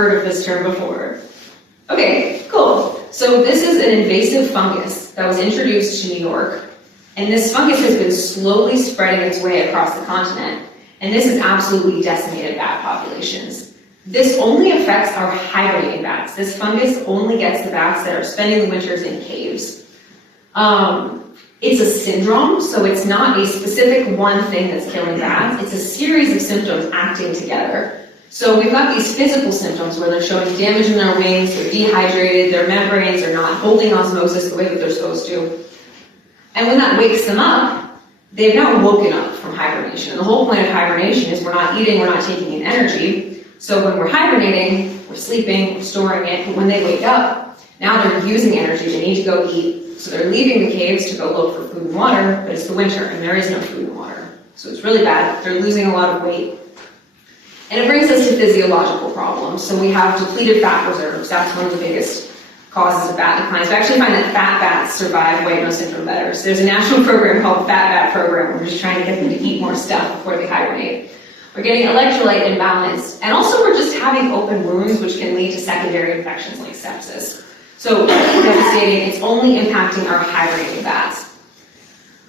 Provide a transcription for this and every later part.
heard of this term before. Okay, cool. So this is an invasive fungus that was introduced to New York, and this fungus has been slowly spreading its way across the continent, and this has absolutely decimated bat populations. This only affects our hibernating bats. This fungus only gets the bats that are spending the winters in caves. It's a syndrome, so it's not a specific one thing that's killing bats. It's a series of symptoms acting together. So we've got these physical symptoms where they're showing damage in their wings, they're dehydrated, their membranes are not holding osmosis the way that they're supposed to. And when that wakes them up, they've now woken up from hibernation. And the whole point of hibernation is we're not eating, we're not taking in energy. So when we're hibernating, we're sleeping, we're storing it, but when they wake up, now they're using energy, they need to go eat. So they're leaving the caves to go look for food and water, but it's the winter and there is no food and water. So it's really bad. They're losing a lot of weight. And it brings us to physiological problems. So we have depleted fat reserves. That's one of the biggest causes of bat declines. We actually find that fat bats survive white nose syndrome better. So there's a national program called Fat Bat Program. We're just trying to get them to eat more stuff before they hibernate. We're getting electrolyte imbalance. And also we're just having open wounds, which can lead to secondary infections like sepsis. So it's devastating. It's only impacting our hibernating bats.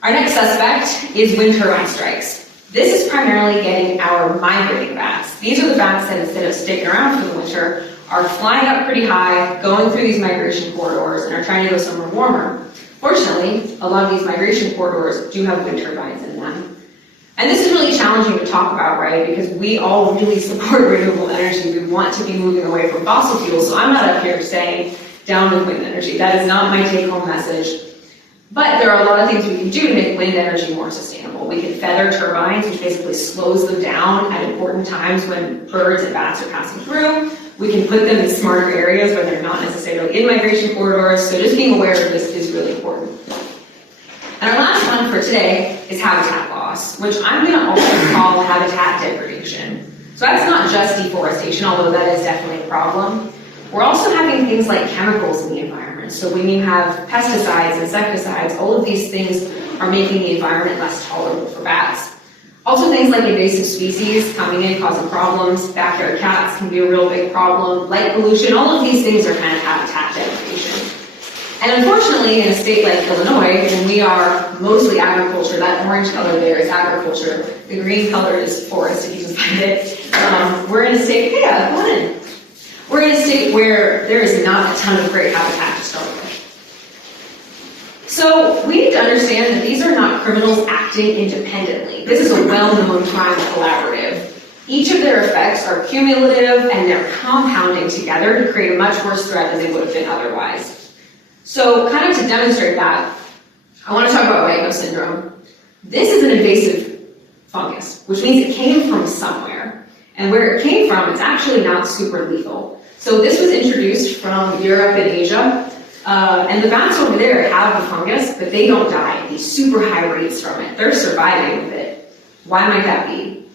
Our next suspect is wind turbine strikes. This is primarily getting our migrating bats. These are the bats that instead of sticking around for the winter are flying up pretty high, going through these migration corridors, and are trying to go somewhere warmer. Fortunately, a lot of these migration corridors do have wind turbines in them. And this is really challenging to talk about, right? Because we all really support renewable energy. We want to be moving away from fossil fuels. So I'm not up here saying down with wind energy. That is not my take-home message. But there are a lot of things we can do to make wind energy more sustainable. We can feather turbines, which basically slows them down at important times when birds and bats are passing through. We can put them in smarter areas where they're not necessarily in migration corridors. So just being aware of this is really important. And our last one for today is habitat loss, which I'm going to also call habitat degradation. So that's not just deforestation, although that is definitely a problem. We're also having things like chemicals in the environment. So when you have pesticides, insecticides, all of these things are making the environment less tolerable for bats. Also things like invasive species coming in, causing problems. Backyard cats can be a real big problem. Light pollution, all of these things are kind of habitat degradation. And unfortunately, in a state like Illinois, when we are mostly agriculture, that orange color there is agriculture, the green color is forest, if you can find it. We're in a state, yeah, go on in. We're in a state where there is not a ton of great habitat to start with. So we need to understand that these are not criminals acting independently. This is a well-known crime collaborative. Each of their effects are cumulative and they're compounding together to create a much worse threat than they would have been otherwise. So kind of to demonstrate that, I want to talk about white nose syndrome. This is an invasive fungus, which means it came from somewhere. And where it came from, it's actually not super lethal. So this was introduced from Europe and Asia, and the bats over there have the fungus, but they don't die at these super high rates from it. They're surviving with it. Why might that be?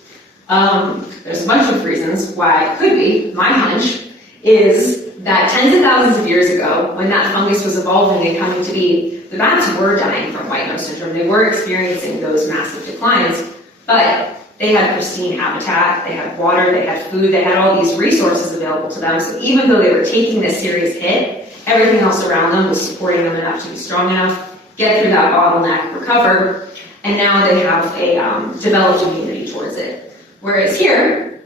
There's a bunch of reasons why it could be. My hunch is that tens of thousands of years ago, when that fungus was evolving and coming to be, the bats were dying from white nose syndrome. They were experiencing those massive declines, but they had pristine habitat, they had water, they had food, they had all these resources available to them. So even though they were taking this serious hit, everything else around them was supporting them enough to be strong enough, get through that bottleneck, recover, and now they have a developed immunity towards it. Whereas here,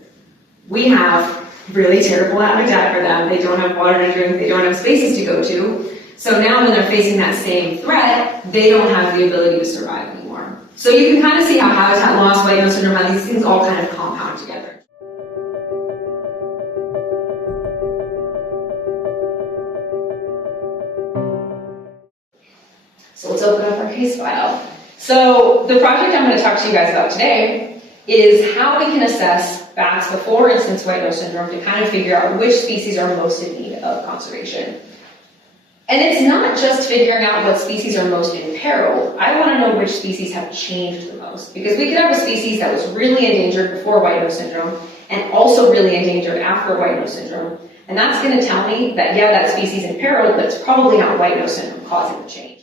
we have really terrible habitat for them. They don't have water to drink, they don't have spaces to go to. So now when they're facing that same threat, they don't have the ability to survive anymore. So you can kind of see how habitat loss, white nose syndrome, how these things all kind of compound together. So let's open up our case file. So the project I'm going to talk to you guys about today is how we can assess bats before and since white nose syndrome to kind of figure out which species are most in need of conservation. And it's not just figuring out what species are most in peril. I want to know which species have changed the most. Because we could have a species that was really endangered before white nose syndrome and also really endangered after white nose syndrome. And that's going to tell me that, yeah, that species is in peril, but it's probably not white nose syndrome causing the change.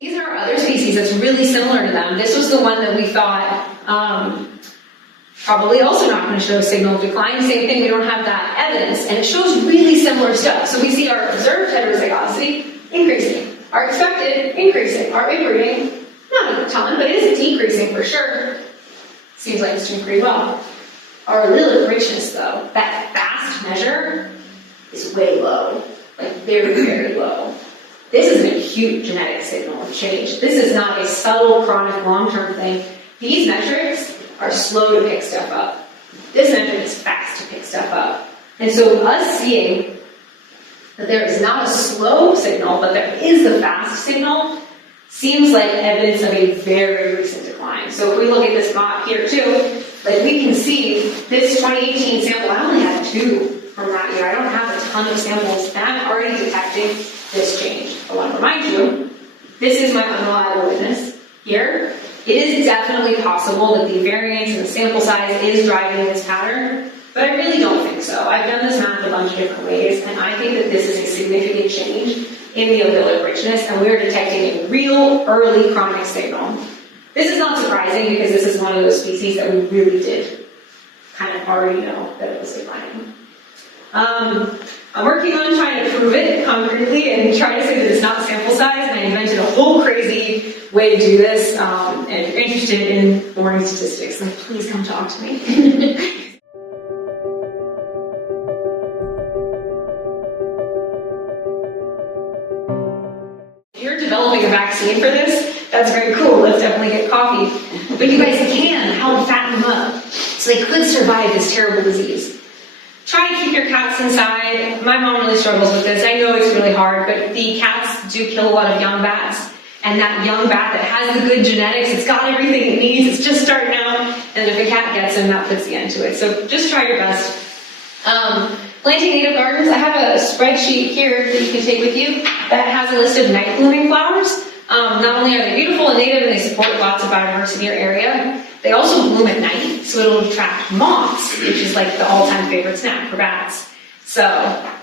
These are other species species that's really similar to them. This was the one that we thought probably also not going to show a signal of decline. Same thing, we don't have that evidence, and it shows really similar stuff. So we see our observed heterozygosity increasing, our expected increasing, our inbreeding, not a ton, but it is decreasing for sure. Seems like it's doing pretty well. Our allelic richness, though, that fast measure, is way low, like very, very low. This is an acute genetic signal of change. This is not a subtle, chronic, long-term thing. These metrics are slow to pick stuff up. This metric is fast to pick stuff up. And so us seeing that there is not a slow signal, but there is the fast signal, seems like evidence of a very recent decline. So if we look at this map here too, like we can see this 2018 sample, I only have 2 from that year. I don't have a ton of samples, and I'm already detecting this change. I want to remind you, this is my unreliable witness here. It is definitely possible that the variance in the sample size is driving this pattern, but I really don't think so. I've done this math a bunch of different ways, and I think that this is a significant change in the allelic richness, and we're detecting a real early chronic signal. This is not surprising because this is one of those species that we really did kind of already know that it was declining. I'm working on trying to prove it concretely and try to say that it's not sample size, and I invented a whole crazy way to do this, and if you're interested in boring statistics, then please come talk to me. Developing a vaccine for this, that's very cool. Let's definitely get coffee. But you guys can help fatten them up so they could survive this terrible disease. Try to keep your cats inside. My mom really struggles with this. I know it's really hard, but the cats do kill a lot of young bats. And that young bat that has the good genetics, it's got everything it needs, it's just starting out. And if a cat gets them, that puts the end to it. So just try your best. Planting native gardens, I have a spreadsheet here that you can take with you that has a list of night blooming flowers. Not only are they beautiful and native and they support lots of biodiversity in your area, they also bloom at night, so it'll attract moths, which is like the all-time favorite snack for bats. So,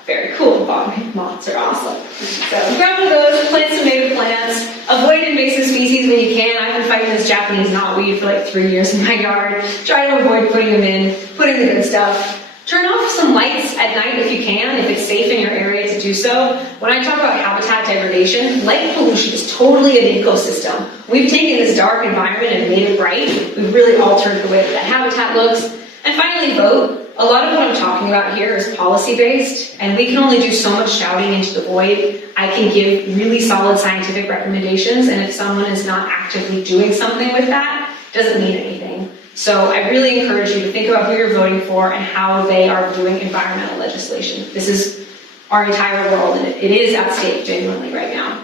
very cool. Moths are awesome. So, grab one of those, plant some native plants, avoid invasive species when you can. I've been fighting this Japanese knotweed for like 3 years in my yard. Try to avoid putting them in, put in the good stuff. Turn off some lights at night if you can, if it's safe in your area to do so. When I talk about habitat degradation, light pollution is totally an ecosystem. We've taken this dark environment and made it bright. We've really altered the way that habitat looks. And finally, vote. A lot of what I'm talking about here is policy-based, and we can only do so much shouting into the void. I can give really solid scientific recommendations, and if someone is not actively doing something with that, it doesn't mean anything. So I really encourage you to think about who you're voting for and how they are doing environmental legislation. This is our entire world, and it is at stake genuinely right now.